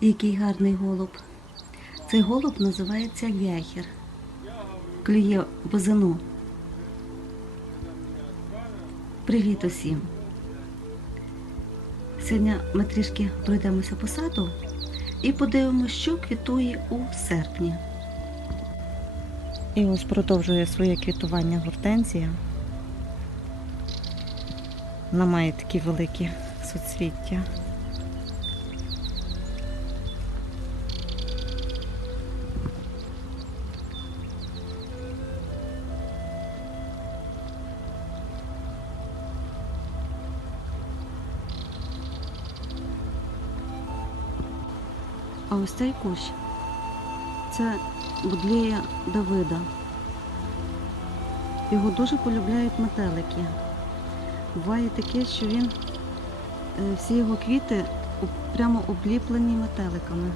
Який гарний голуб. Цей голуб називається вяхір. Клює бузину. Привіт усім. Сьогодні ми трішки пройдемося по саду і подивимося, що квітує у серпні. І ось продовжує своє квітування гортензія. Вона має такі великі суцвіття. А ось цей кущ це будлія Давида. Його дуже полюбляють метелики. Буває таке, що він е, всі його квіти прямо обліплені метеликами.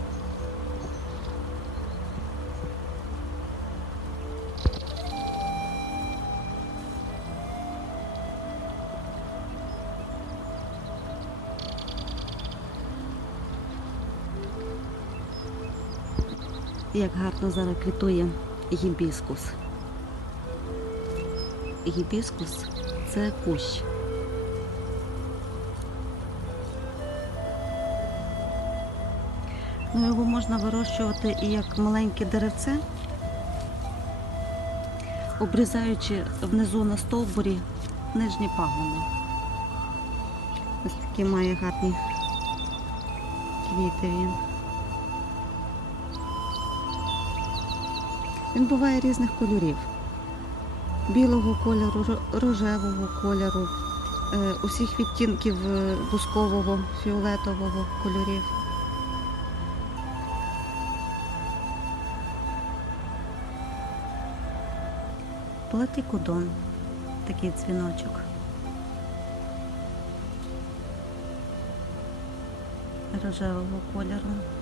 Як гарно зараз квітує гібіскус. Гібіскус це кущ. Ну, його можна вирощувати і як маленьке деревце, обрізаючи внизу на стовбурі нижні пагони. Ось такі має гарні квіти він. Він буває різних кольорів. Білого кольору, рожевого кольору, е, усіх відтінків е, бускового, фіолетового кольорів. Платикудон, такий дзвіночок. Рожевого кольору.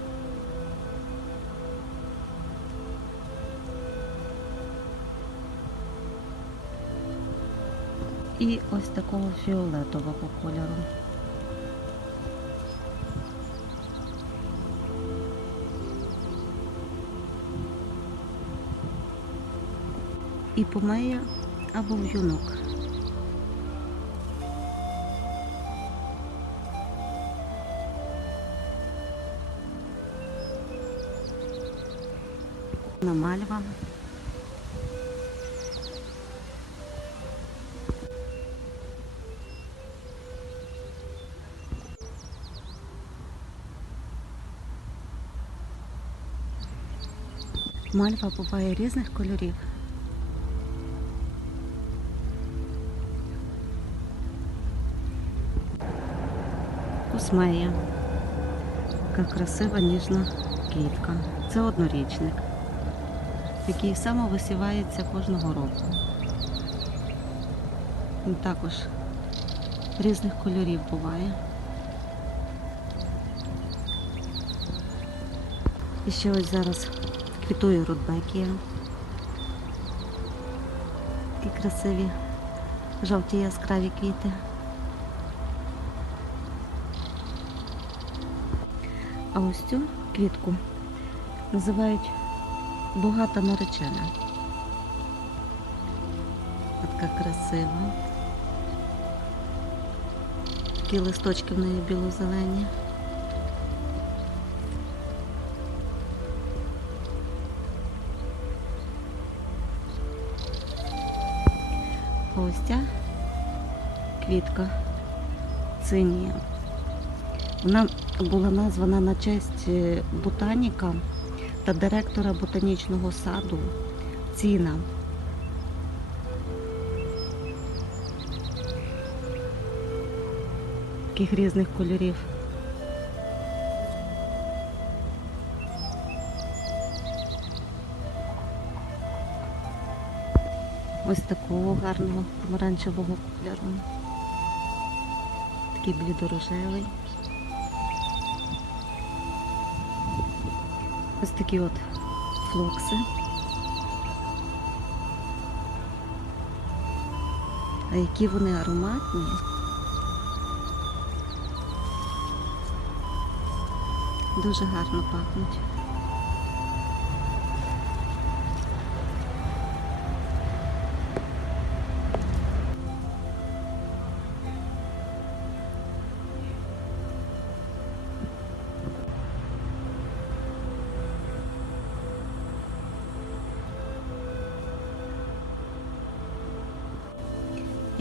І ось такого фіолетового кольору. І помея або в'юнок. На мальва. Мальва буває різних кольорів. Космея. Така красива ніжна квітка. Це однорічник, який самовисівається кожного року. Він також різних кольорів буває. І ще ось зараз квітує рудбекія. Такі красиві жовті яскраві квіти. А ось цю квітку називають богата наречена. Така красива. Такі листочки в неї біло-зелені. Ця квітка цинія. Вона була названа на честь е, ботаніка та директора ботанічного саду Ціна. Таких різних кольорів. Ось такого гарного помаранчевого кольору. Такий блідорожевий. Ось такі от флокси. А які вони ароматні. Дуже гарно пахнуть.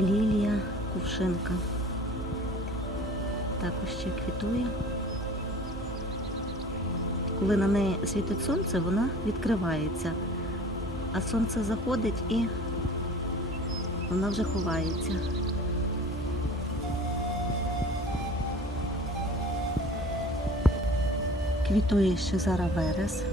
Лілія кувшинка. Також ще квітує. Коли на неї світить сонце, вона відкривається. А сонце заходить і вона вже ховається. Квітує ще зараз верес.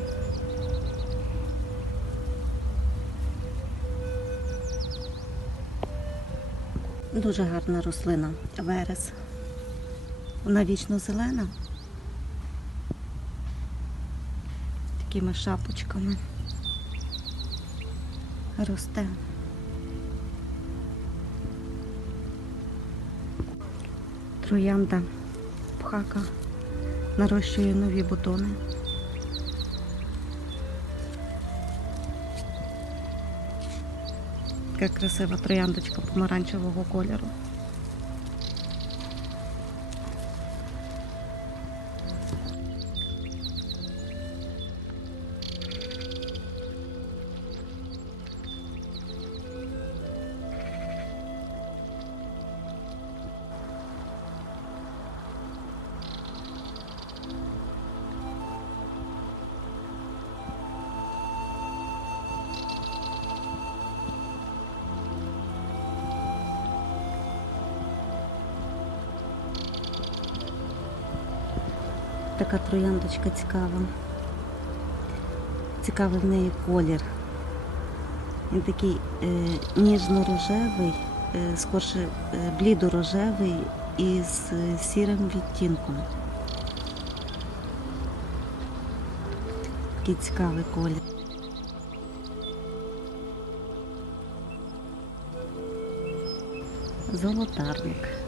Дуже гарна рослина верес. Вона вічно зелена. Такими шапочками. Росте. Троянда пхака нарощує нові бутони. Така красива трояндочка помаранчевого кольору. Така трояндочка цікава. Цікавий в неї колір. Він такий е, ніжно-рожевий, е, скорше е, блідо-рожевий із е, сірим відтінком. Такий цікавий колір. Золотарник.